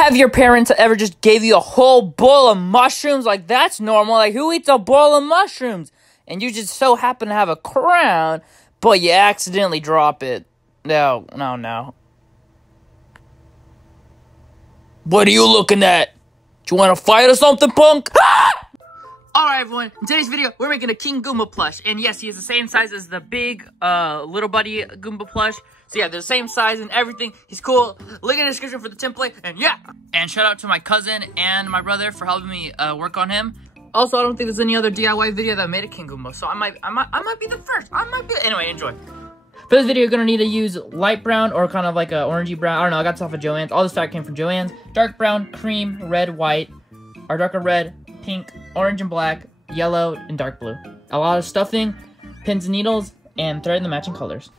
Have your parents ever just gave you a whole bowl of mushrooms? Like, that's normal. Like, who eats a bowl of mushrooms? And you just so happen to have a crown, but you accidentally drop it. No. What are you looking at? Do you want to fight or something, punk? Alright, everyone. In today's video, we're making a King Goomba plush. And yes, he is the same size as the big, little buddy Goomba plush. So yeah, they're the same size and everything. He's cool. Link in the description for the template. And yeah. And shout out to my cousin and my brother for helping me work on him. Also, I don't think there's any other DIY video that made a King Goomba. So I might be the first. Anyway, enjoy. For this video, you're going to need to use light brown or kind of like a orangey brown. I don't know, I got this off of Joann's. All this fabric came from Joann's. Dark brown, cream, red, white, or darker red, pink, orange and black, yellow, and dark blue. A lot of stuffing, pins and needles, and thread in the matching colors.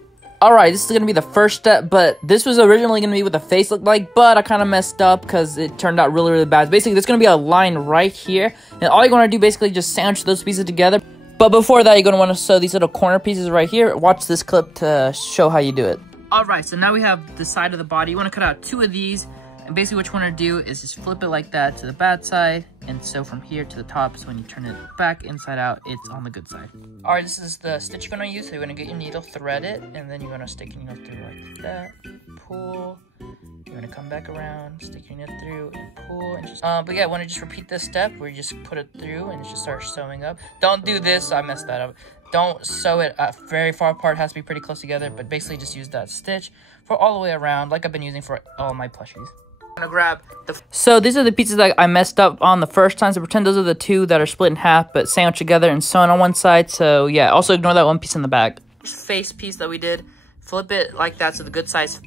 Alright, this is going to be the first step, but this was originally going to be what the face looked like, but I kind of messed up because it turned out really, really bad. Basically, there's going to be a line right here, and all you're going to do basically just sandwich those pieces together. But before that, you're going to want to sew these little corner pieces right here. Watch this clip to show how you do it. Alright, so now we have the side of the body. You want to cut out 2 of these, and basically what you want to do is just flip it like that to the bad side, and sew from here to the top, so when you turn it back inside out, it's on the good side. Alright, this is the stitch you're going to use, so you're going to get your needle, thread it, and then you're going to stick your needle through like that, pull, you're going to come back around, stick your needle through, and pull, and just, but yeah, I want to just repeat this step, where you just put it through, and just start sewing up. Don't do this, I messed that up. Don't sew it very far apart, it has to be pretty close together, but basically just use that stitch for all the way around, like I've been using for all my plushies. I'm gonna grab so these are the pieces that I messed up on the first time, so pretend those are the 2 that are split in half but sandwiched together and sewn on one side. So yeah, also ignore that one piece in the back. Face piece that we did, flip it like that so the good side's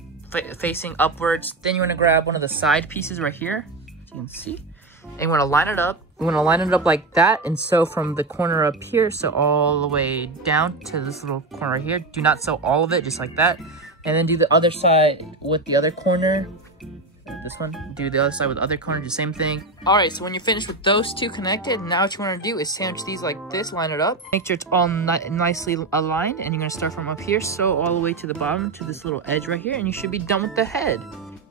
facing upwards. Then you want to grab one of the side pieces right here, as you can see, and you want to line it up. You want to line it up like that and sew from the corner up here, so all the way down to this little corner right here. Do not sew all of it, just like that, and then do the other side with the other corner. This one, do the other side with the other corner, do the same thing. Alright, so when you're finished with those 2 connected, now what you want to do is sandwich these like this, line it up, make sure it's all nicely aligned, and you're going to start from up here, sew all the way to the bottom to this little edge right here, and you should be done with the head.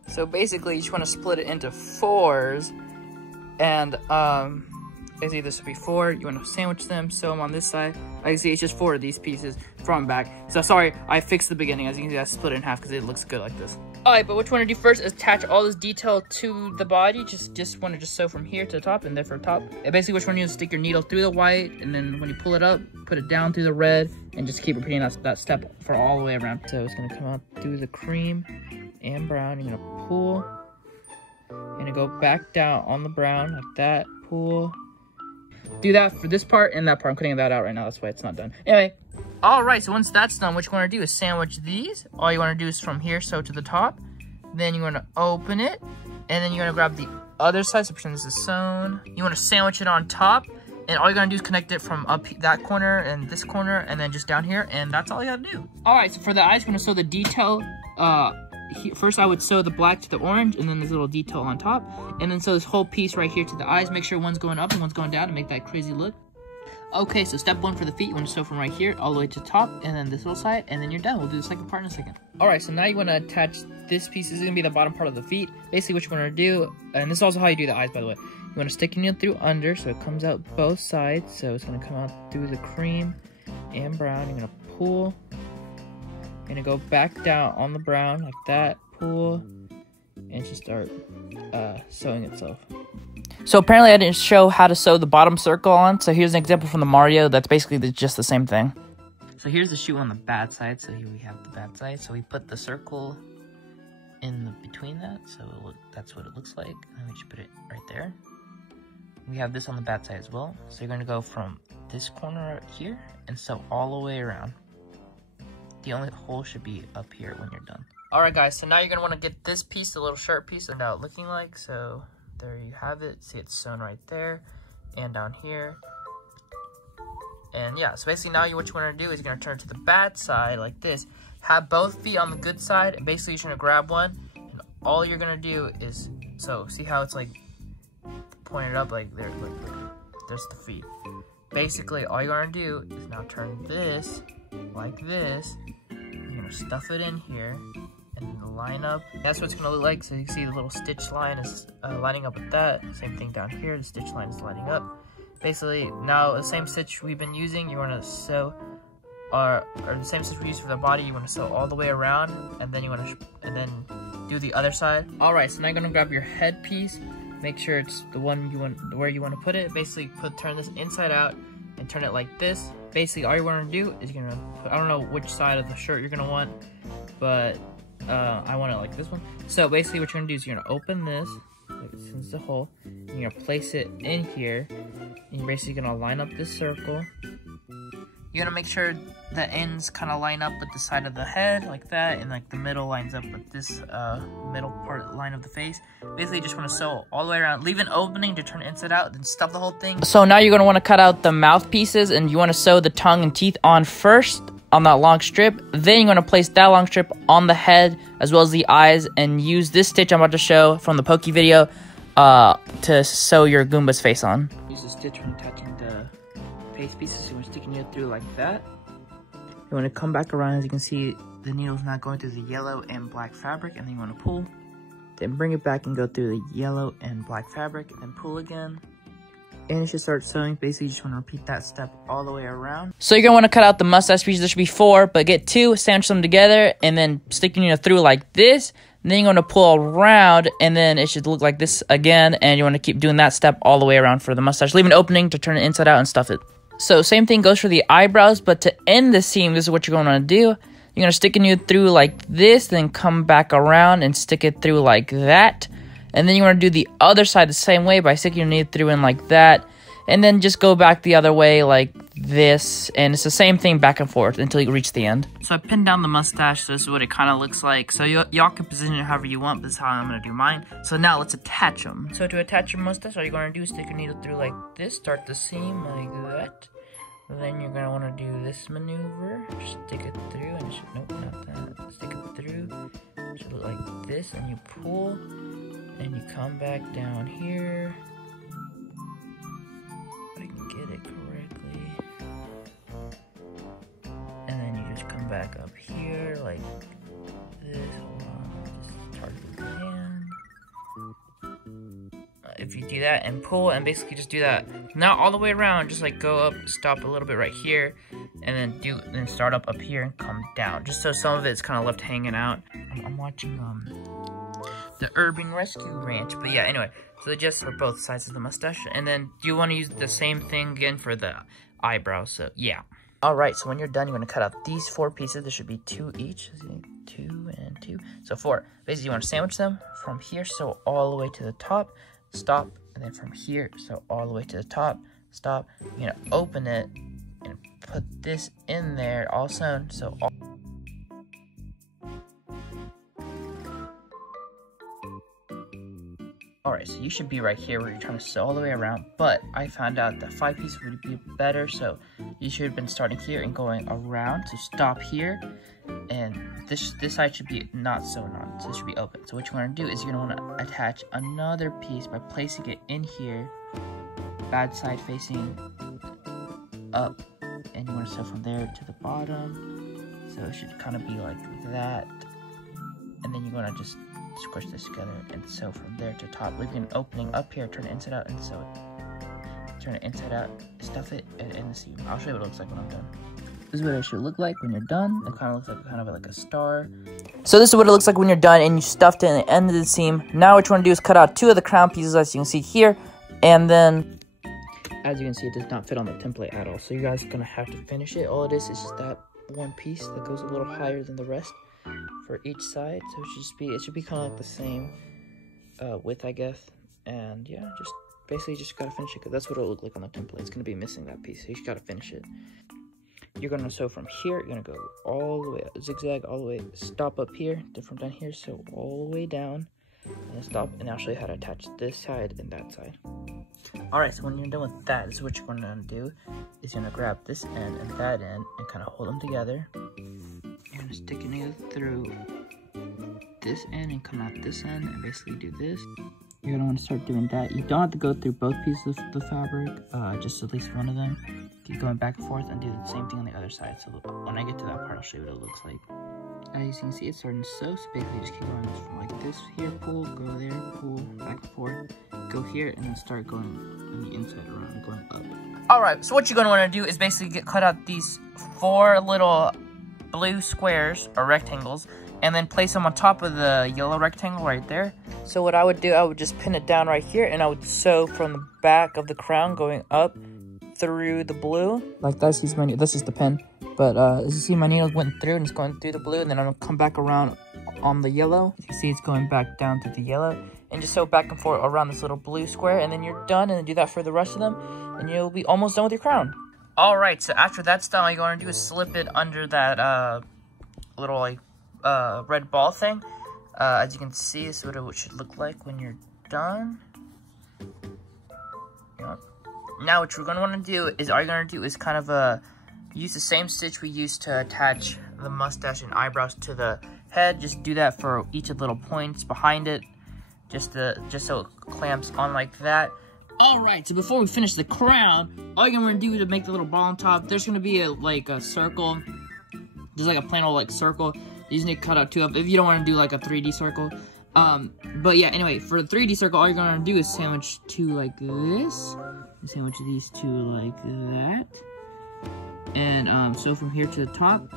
So basically, you just want to split it into 4s, and basically this would be 4, you want to sandwich them, sew them on this side. Like you see, it's just 4 of these pieces from back. So sorry, I fixed the beginning, as you can see I split it in half because it looks good like this. Alright, but what you want to do first is attach all this detail to the body. Just want to sew from here to the top and there for the top. And basically what you want to do is stick your needle through the white, and then when you pull it up, put it down through the red, and just keep repeating that step for all the way around. So it's going to come out through the cream and brown. You're going to pull, and go back down on the brown like that, pull. Do that for this part and that part. I'm cutting that out right now, that's why it's not done. Anyway. Alright, so once that's done, what you want to do is sandwich these. All you want to do is from here, sew to the top. Then you're going to open it. And then you're going to grab the other side, so pretend this is sewn. You want to sandwich it on top. And all you're going to do is connect it from up that corner and this corner, and then just down here. And that's all you got to do. Alright, so for the eyes, you're going to sew the detail. First, I would sew the black to the orange, and then this little detail on top. And then sew this whole piece right here to the eyes. Make sure one's going up and one's going down to make that crazy look. Okay, so step 1 for the feet, you want to sew from right here all the way to the top, and then this little side, and then you're done. We'll do the second part in a second. Alright, so now you want to attach this piece. This is going to be the bottom part of the feet. Basically what you want to do, and this is also how you do the eyes, by the way. You want to stick your needle through under, so it comes out both sides. So it's going to come out through the cream and brown. You're going to pull, and go back down on the brown like that, pull, and just start sewing itself. So apparently I didn't show how to sew the bottom circle on, so here's an example from the Mario that's basically just the same thing. So here's the shoe on the bad side, so here we have the bad side. So we put the circle in between that, so that's what it looks like. And then we just put it right there. We have this on the bad side as well. So you're going to go from this corner right here and sew all the way around. The only hole should be up here when you're done. Alright guys, so now you're going to want to get this piece, the little shirt piece, and now looking like, so there you have it. See, it's sewn right there and down here. And yeah, so basically now what you want to do is you're going to turn to the bad side like this. Have both feet on the good side, and basically you're going to grab one, and all you're going to do is, so see how it's like pointed up like there, look, there's the feet. Basically all you're going to do is now turn this like this. You're going to stuff it in here, and then line up. That's what it's gonna look like. So you can see the little stitch line is lining up with that. Same thing down here, the stitch line is lining up. Basically, now the same stitch we've been using, you wanna sew, or the same stitch we used for the body, you wanna sew all the way around, and then you wanna, do the other side. All right, so now you're gonna grab your headpiece, make sure it's the one you want, where you want to put it. Basically, turn this inside out and turn it like this. Basically, all you want to do is you're gonna put, I don't know which side of the shirt you're gonna want, but I want it like this one. So basically, what you're gonna do is you're gonna open this, like since the hole, and you're gonna place it in here, and you're basically gonna line up this circle. You're gonna make sure the ends kind of line up with the side of the head like that, and like the middle lines up with this middle part line of the face. Basically, you just want to sew all the way around, leave an opening to turn it inside out, then stuff the whole thing. So now you're gonna want to cut out the mouth pieces, and you want to sew the tongue and teeth on first on that long strip. Then you're gonna place that long strip on the head as well as the eyes, and use this stitch I'm about to show from the Pokey video to sew your Goomba's face on. Use the stitch when attaching the face pieces, so we're sticking it through like that. You want to come back around. As you can see, the needle's not going through the yellow and black fabric, and then you want to pull, then bring it back and go through the yellow and black fabric, and then pull again, and you should start sewing. Basically, you just want to repeat that step all the way around. So you're gonna want to cut out the mustache pieces. There should be 4, but get 2, sandwich them together, and then sticking it through like this. And then you're going to pull around, and then it should look like this again, and you want to keep doing that step all the way around for the mustache. Leave an opening to turn it inside out and stuff it. So same thing goes for the eyebrows, but to end the seam, this is what you're going to do. You're going to stick it through like this, then come back around and stick it through like that. And then you want to do the other side the same way by sticking your needle through in like that. And then just go back the other way like this. And it's the same thing back and forth until you reach the end. So I pinned down the mustache, so this is what it kind of looks like. So y'all can position it however you want, but this is how I'm going to do mine. So now let's attach them. So to attach your mustache, all you're going to do is stick your needle through like this, start the seam like that. Then you're going to want to do this maneuver, stick it through, and it should, nope, not that, stick it through, it should look like this, and you pull, and you come back down here, if I can get it correctly, and then you just come back up here, like this, hold on, just target the hand. If you do that and pull and basically just do that, not all the way around, just like go up, stop a little bit right here, and then start up here and come down, just so some of it's kind of left hanging out. I'm watching the Urban Rescue Ranch, but yeah, anyway, so just for both sides of the mustache, and then you want to use the same thing again for the eyebrows. So yeah. All right, so when you're done, you want to cut out these 4 pieces. There should be 2 each. 2 and 2, so 4. Basically, you want to sandwich them from here, so all the way to the top. Stop, and then from here, so all the way to the top, stop. You're gonna open it and put this in there all sewn, so all. Alright, so you should be right here where you're trying to sew all the way around, but I found out that 5 pieces would be better, so you should have been starting here and going around, so stop here, and this side should be not sewn on, so it should be open. So what you want to do is you're going to want to attach another piece by placing it in here, bad side facing up, and you want to sew from there to the bottom, so it should kind of be like that, and then you want to just squish this together and sew from there to top, leaving an opening up here, turn it inside out and sew it. Turn it inside out, stuff it, and in the seam. I'll show you what it looks like when I'm done. This is what it should look like when you're done. It kind of looks like a star. So this is what it looks like when you're done and you stuffed it in the end of the seam. Now what you want to do is cut out 2 of the crown pieces, as you can see here, and then as you can see, it does not fit on the template at all. So you guys are gonna have to finish it. All it is just that one piece that goes a little higher than the rest for each side. So it should be kind of like the same width, I guess. And yeah, just basically just gotta finish it, because that's what it'll look like on the template. It's gonna be missing that piece, so you just gotta finish it. You're gonna sew from here. You're gonna go all the way, zigzag all the way, stop up here, then from down here, sew all the way down, and then stop. And I'll show you how to attach this side and that side. Alright, so when you're done with that, this is what you're gonna do. Is you're gonna grab this end and that end and kind of hold them together. You're gonna stick your needle through this end and come out this end and basically do this. You're gonna want to start doing that. You don't have to go through both pieces of the fabric, just at least one of them. Keep going back and forth and do the same thing on the other side. So when I get to that part, I'll show you what it looks like. as you can see, it's starting to sew. So basically, just keep going from like this here, pull, go there, pull, back and forth, go here, and then start going on the inside around, going up. All right. So what you're going to want to do is basically cut out these 4 little blue squares or rectangles, and then place them on top of the yellow rectangle right there. So what I would do, I would just pin it down right here, and I would sew from the back of the crown going up through the blue. Like this. This is the pin. But as you see, my needle went through and it's going through the blue, and then I'm gonna come back around on the yellow. You can see it's going back down through the yellow, and just sew back and forth around this little blue square, and then you're done. And then do that for the rest of them, and you'll be almost done with your crown. All right, so after that's done, all you're gonna do is slip it under that little like red ball thing. As you can see, this is what it should look like when you're done. Yep. Now what you're gonna want to do is, all you're gonna do is kind of use the same stitch we used to attach the mustache and eyebrows to the head. Just do that for each of the little points behind it, just so it clamps on like that. All right, so before we finish the crown, all you're gonna do to make the little ball on top, there's gonna be a circle. There's like a plain old like circle. You just need to cut out 2 of if you don't want to do like a 3D circle. But yeah, anyway, for the 3D circle, all you're gonna do is sandwich 2 like this. Sandwich these 2 like that. And so from here to the top,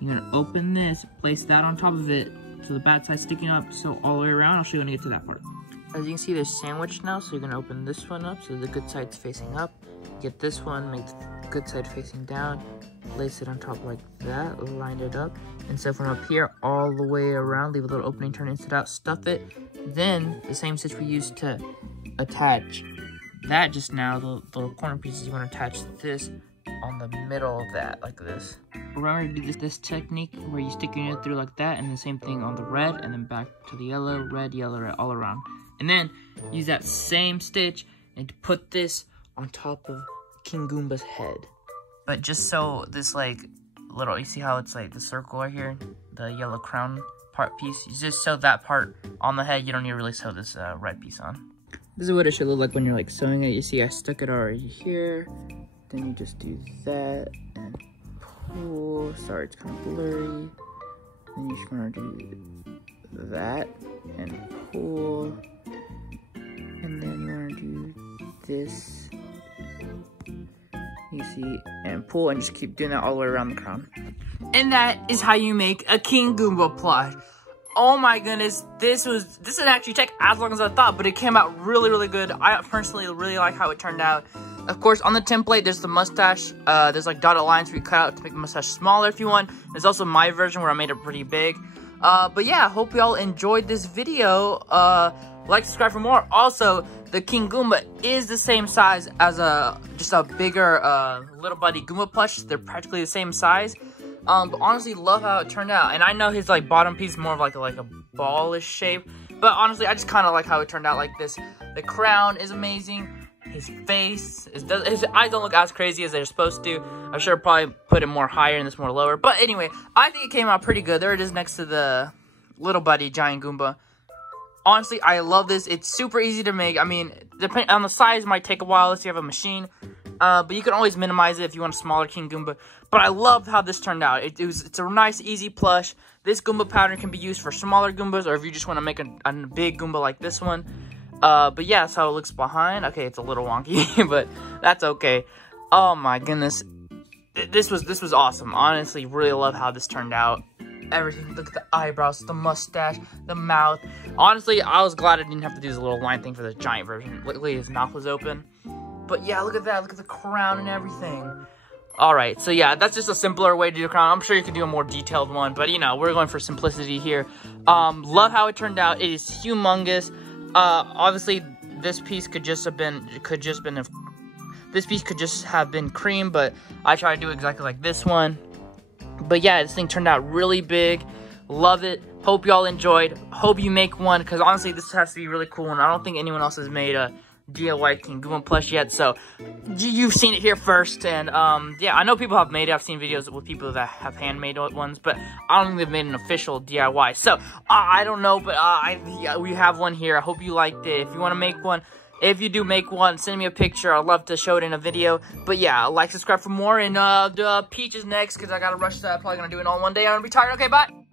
you're gonna open this, place that on top of it, so the bad side's sticking up, so all the way around. I'll show you when I get to that part. As you can see, they're sandwiched now, so you're gonna open this one up, so the good side's facing up. Get this one, make the good side facing down, place it on top like that, line it up, and so from up here all the way around, leave a little opening, turn it inside out, stuff it. Then the same stitch we used to attach that just now, the little corner pieces, you want to attach this on the middle of that, like this. Remember to do this technique where you stick your needle through like that, and the same thing on the red, and then back to the yellow, red, all around. And then use that same stitch and put this on top of King Goomba's head. But just so this like little, you see how it's like the circle right here, the yellow crown part piece, you just sew that part on the head. You don't need to really sew this red piece on. This is what it should look like when you're like sewing it. You see I stuck it already here. Then you just do that and pull. Sorry, it's kind of blurry. Then you just want to do that and pull. And then you want to do this. You see, and pull, and just keep doing that all the way around the crown. And that is how you make a King Goomba plush. Oh my goodness, this didn't actually take as long as I thought, but it came out really, really good. I personally really like how it turned out. Of course, on the template, there's the mustache. There's like dotted lines where you cut out to make the mustache smaller if you want. There's also my version where I made it pretty big. But yeah, hope y'all enjoyed this video. Like, subscribe for more. Also, the King Goomba is the same size as just a bigger little buddy Goomba plush. They're practically the same size. But honestly, love how it turned out. And I know his like bottom piece is more of like a ballish shape. But honestly, I just kind of like how it turned out like this. The crown is amazing. His face, his eyes don't look as crazy as they're supposed to. I should have probably put it more higher and this more lower. But anyway, I think it came out pretty good. There it is next to the little buddy giant Goomba. Honestly, I love this. It's super easy to make. I mean, depending on the size, it might take a while if you have a machine. But you can always minimize it if you want a smaller King Goomba. But I love how this turned out. It's a nice, easy plush. This Goomba pattern can be used for smaller Goombas, or if you just want to make a big Goomba like this one. But yeah, that's how it looks behind. Okay, it's a little wonky, but that's okay. Oh my goodness. This was awesome. Honestly, really love how this turned out. Everything. Look at the eyebrows, the mustache, the mouth. Honestly, I was glad I didn't have to do this little line thing for the giant version. Look, his mouth was open. But yeah, look at that. Look at the crown and everything. Alright, so yeah, that's just a simpler way to do the crown. I'm sure you could do a more detailed one, but you know, we're going for simplicity here. Love how it turned out. It is humongous. Obviously, this piece could just have been cream, but I tried to do exactly like this one. But yeah, this thing turned out really big. Love it. Hope y'all enjoyed. Hope you make one, because honestly, this has to be really cool, and I don't think anyone else has made a DIY King Goomba plush yet, so you've seen it here first. And yeah, I know people have made it. I've seen videos with people that have handmade ones, but I don't think they've made an official DIY. So I don't know, but we have one here. I hope you liked it. If you want to make one, If you do make one, send me a picture. I'd love to show it in a video. But yeah, like, subscribe for more. And Peach is next because I got to rush that. I'm probably going to do it all in one day. I'm going to be tired. Okay, bye.